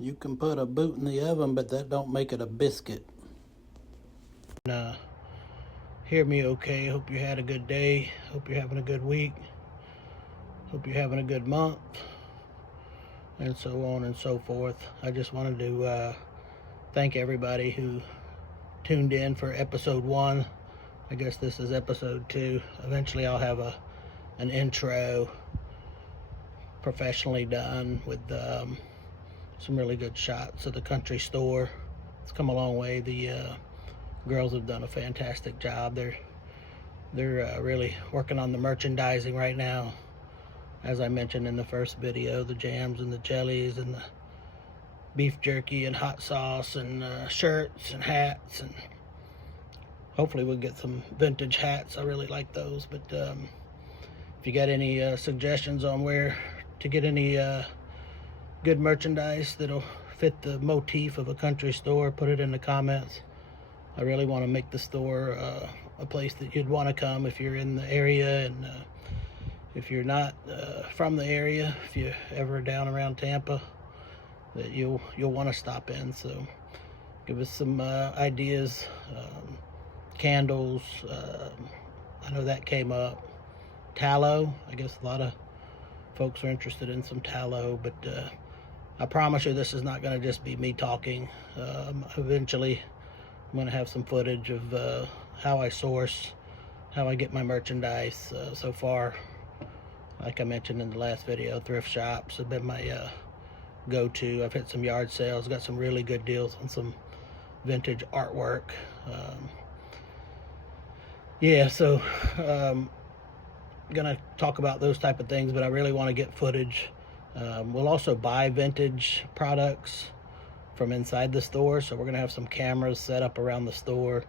You can put a boot in the oven, but that don't make it a biscuit. Hear me okay. Hope you had a good day. Hope you're having a good week. Hope you're having a good month. And so on and so forth. I just wanted to thank everybody who tuned in for episode 1. I guess this is episode 2. Eventually I'll have an intro professionally done with some really good shots of the country store. It's come a long way. The girls have done a fantastic job. They're really working on the merchandising right now. As I mentioned in the first video, the jams and the jellies and the beef jerky and hot sauce and shirts and hats, and hopefully we'll get some vintage hats. I really like those. But if you got any suggestions on where to get any good merchandise that'll fit the motif of a country store, put it in the comments. I really want to make the store a place that you'd want to come if you're in the area, and if you're not from the area, if you're ever down around Tampa, that you'll want to stop in. So give us some ideas. Candles, I know that came up. Tallow, I guess a lot of folks are interested in some tallow, but I promise you this is not going to just be me talking. Eventually I'm going to have some footage of how I source, how I get my merchandise. So far, like I mentioned in the last video, thrift shops have been my go-to. I've hit some yard sales, got some really good deals on some vintage artwork. Yeah, so gonna talk about those type of things, but I really want to get footage. We'll also buy vintage products from inside the store, so we're gonna have some cameras set up around the store.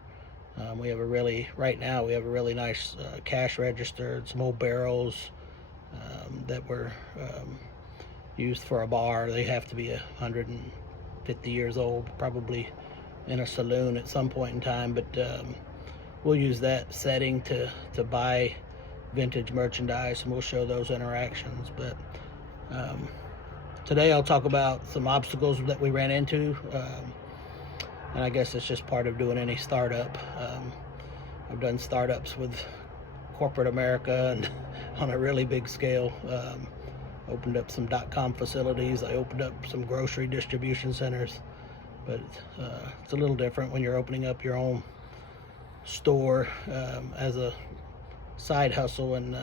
Right now we have a really nice cash register, some old barrels that were used for a bar. They have to be 150 years old, probably in a saloon at some point in time, but we'll use that setting to buy vintage merchandise, and we'll show those interactions. But today I'll talk about some obstacles that we ran into, and I guess it's just part of doing any startup. I've done startups with corporate America and on a really big scale. Opened up some .com facilities. I opened up some grocery distribution centers, but it's a little different when you're opening up your own store as a side hustle. And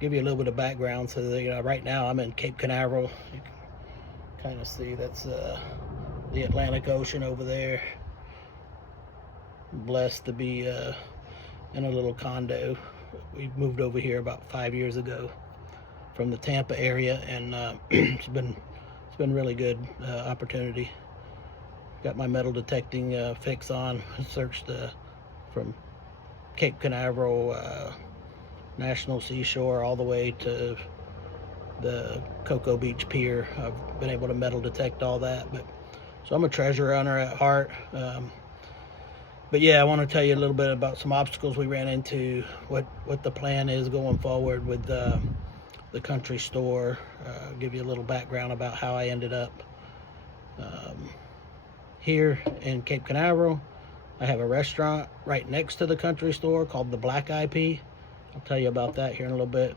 give you a little bit of background. So that, right now I'm in Cape Canaveral. You can kind of see that's the Atlantic Ocean over there. I'm blessed to be in a little condo. We moved over here about 5 years ago from the Tampa area, and it's been really good opportunity. Got my metal detecting fix on. Searched from Cape Canaveral National Seashore all the way to the Cocoa Beach Pier. I've been able to metal detect all that. So I'm a treasure hunter at heart. But yeah, I want to tell you a little bit about some obstacles we ran into, what the plan is going forward with the country store. Give you a little background about how I ended up here in Cape Canaveral. I have a restaurant right next to the country store called the Black IP. I'll tell you about that here in a little bit.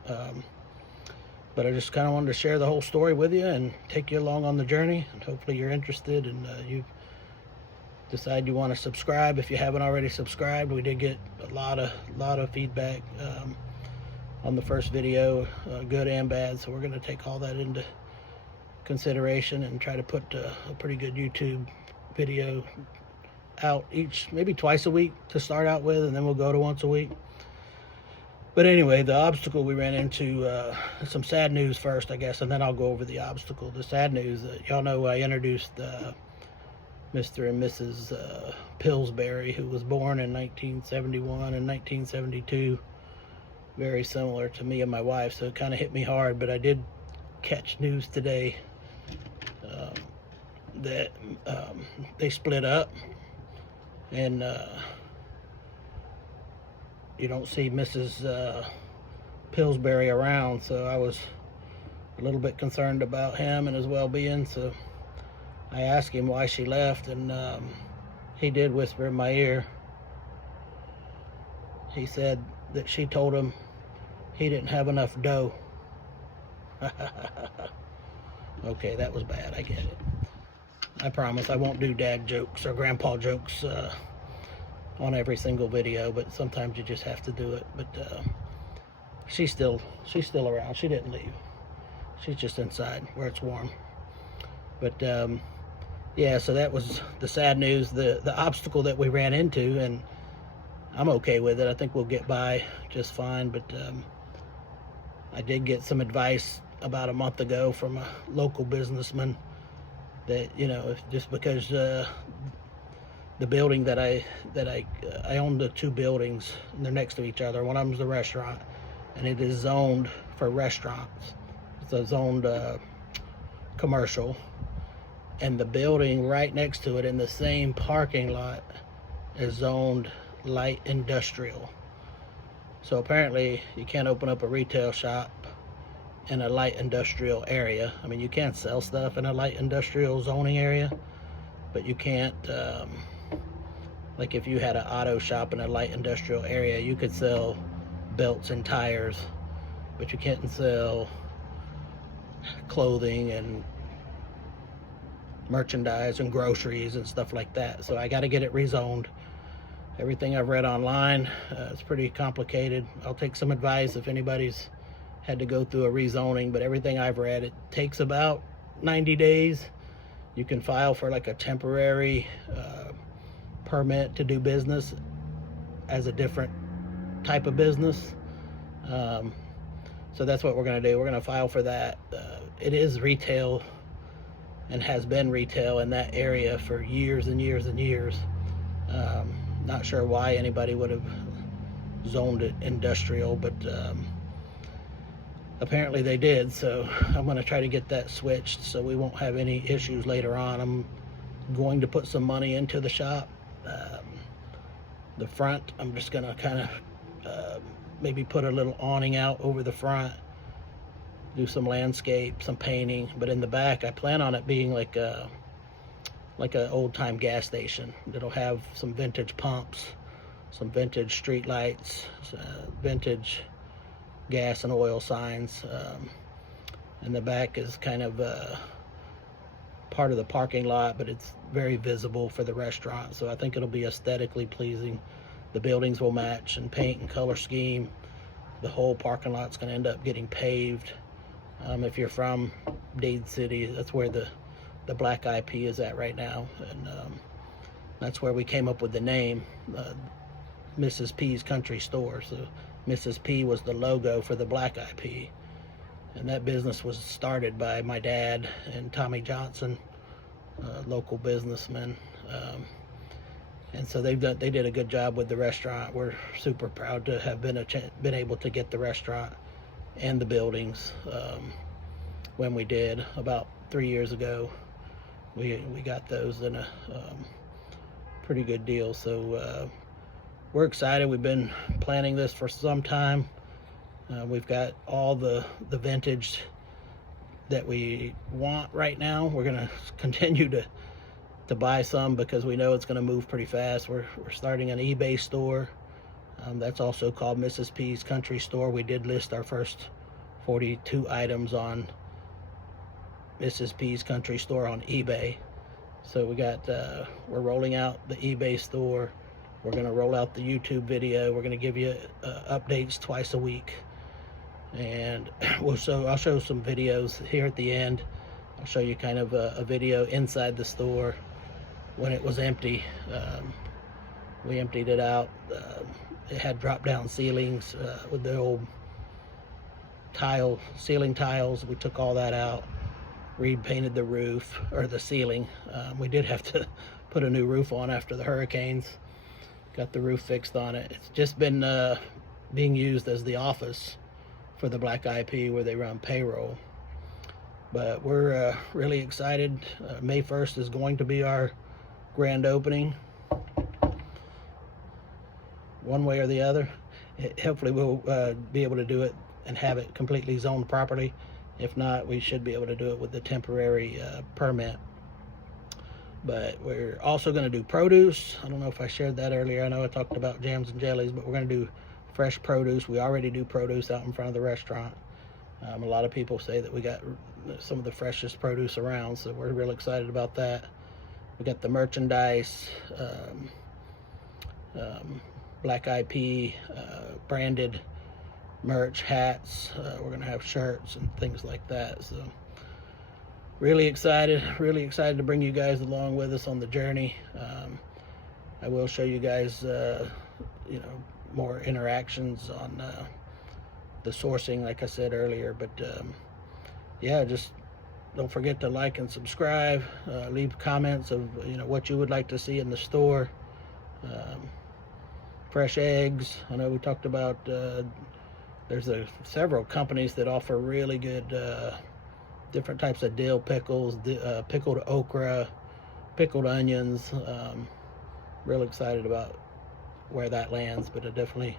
But I just kind of wanted to share the whole story with you and take you along on the journey. And hopefully you're interested, and you decide you want to subscribe if you haven't already subscribed. We did get a lot of feedback on the first video, good and bad. So we're going to take all that into consideration and try to put a pretty good YouTube video out maybe twice a week to start out with, and then we'll go to once a week. But anyway, the obstacle we ran into, some sad news first, I guess, and then I'll go over the obstacle. The sad news, y'all know I introduced Mr. and Mrs. Pillsbury, who was born in 1971 and 1972. Very similar to me and my wife, so it kind of hit me hard. But I did catch news today that they split up, and you don't see Mrs. Pillsbury around. So I was a little bit concerned about him and his well-being. So I asked him why she left, and he did whisper in my ear. He said that she told him he didn't have enough dough. Okay, that was bad, I get it. I promise I won't do dad jokes or grandpa jokes on every single video, but sometimes you just have to do it. But she's still around. She didn't leave. She's just inside where it's warm. But yeah, so that was the sad news, the obstacle that we ran into, and I'm okay with it. I think we'll get by just fine. But I did get some advice about a month ago from a local businessman that, you know, if just because the building that I own, the two buildings, and they're next to each other. One of them's the restaurant, and it is zoned for restaurants. It's a zoned commercial, and the building right next to it in the same parking lot is zoned light industrial. So apparently you can't open up a retail shop in a light industrial area. I mean, you can't sell stuff in a light industrial zoning area, but you can't, like if you had an auto shop in a light industrial area, you could sell belts and tires, but you can't sell clothing and merchandise and groceries and stuff like that. So I got to get it rezoned. Everything I've read online, it's pretty complicated. I'll take some advice if anybody's had to go through a rezoning, but everything I've read, it takes about 90 days. You can file for like a temporary permit to do business as a different type of business. So that's what we're going to do. We're going to file for that. It is retail and has been retail in that area for years and years and years. Not sure why anybody would have zoned it industrial, but apparently they did. So I'm going to try to get that switched so we won't have any issues later on. I'm going to put some money into the shop. The front, I'm just going to kind of maybe put a little awning out over the front, do some landscape, some painting. But in the back, I plan on it being like an old-time gas station. It'll have some vintage pumps, some vintage street lights, vintage gas and oil signs. And the back is kind of part of the parking lot, but it's very visible for the restaurant, so I think it'll be aesthetically pleasing. The buildings will match in paint and color scheme. The whole parking lot's going to end up getting paved. If you're from Dade City, that's where the Black IP is at right now, and that's where we came up with the name, Mrs. P's Country Store. So Mrs. P was the logo for the Black IP, and that business was started by my dad and Tommy Johnson, local businessmen, and so they did a good job with the restaurant. We're super proud to have been able to get the restaurant and the buildings when we did about 3 years ago. We got those in a pretty good deal. So we're excited. We've been planning this for some time. We've got all the vintage that we want right now. We're going to continue to buy some because we know it's going to move pretty fast. We're starting an eBay store. That's also called Mrs. P's Country Store. We did list our first 42 items on Mrs. P's Country Store on eBay. So we got we're rolling out the eBay store. We're going to roll out the YouTube video. We're going to give you updates twice a week, and I'll show some videos here at the end. I'll show you kind of a video inside the store when it was empty. We emptied it out. It had drop down ceilings with the old ceiling tiles. We took all that out, repainted the roof, or the ceiling. We did have to put a new roof on after the hurricanes. Got the roof fixed on it. It's just been being used as the office for the Black IP where they run payroll. But we're really excited. May 1st is going to be our grand opening. One way or the other. Hopefully we'll be able to do it and have it completely zoned properly. If not, we should be able to do it with the temporary permit. But we're also going to do produce. I don't know if I shared that earlier. I know I talked about jams and jellies, but we're going to do fresh produce. We already do produce out in front of the restaurant. A lot of people say that we got some of the freshest produce around, so we're real excited about that. We got the merchandise, Black Eyed Pea branded merch, hats. We're going to have shirts and things like that. So really excited to bring you guys along with us on the journey. I will show you guys, more interactions on the sourcing, like I said earlier. But yeah, just don't forget to like and subscribe. Leave comments of what you would like to see in the store. Fresh eggs. I know we talked about there's several companies that offer really good different types of dill pickles, pickled okra, pickled onions. Real excited about where that lands, but I definitely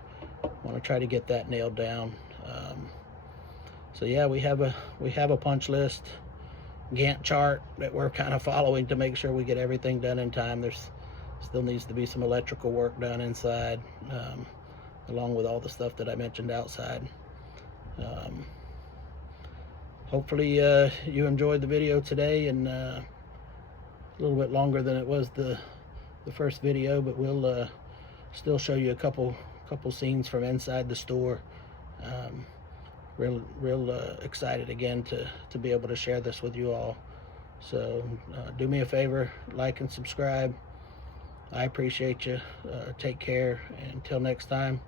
want to try to get that nailed down. So yeah, we have a punch list, Gantt chart that we're kind of following to make sure we get everything done in time. There's still needs to be some electrical work done inside, along with all the stuff that I mentioned outside. Hopefully you enjoyed the video today, and a little bit longer than it was the first video, but we'll still show you a couple scenes from inside the store. Real excited again to be able to share this with you all. So do me a favor, like and subscribe. I appreciate you. Take care. Until next time,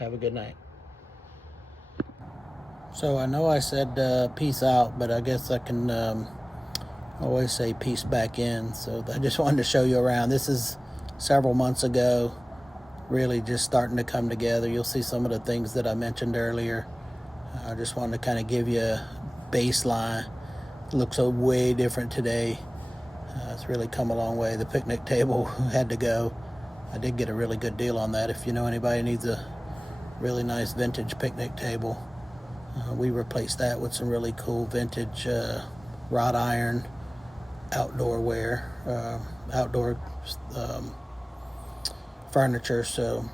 have a good night. So I know I said peace out, but I guess I can always say peace back in. So I just wanted to show you around. This is several months ago, really just starting to come together. You'll see some of the things that I mentioned earlier. I just wanted to kind of give you a baseline. It looks way different today. It's really come a long way. The picnic table had to go. I did get a really good deal on that. If you know anybody needs a really nice vintage picnic table, we replaced that with some really cool vintage wrought iron outdoor wear, outdoor furniture. So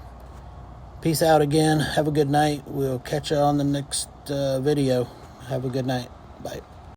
peace out again. Have a good night. We'll catch you on the next video. Have a good night. Bye.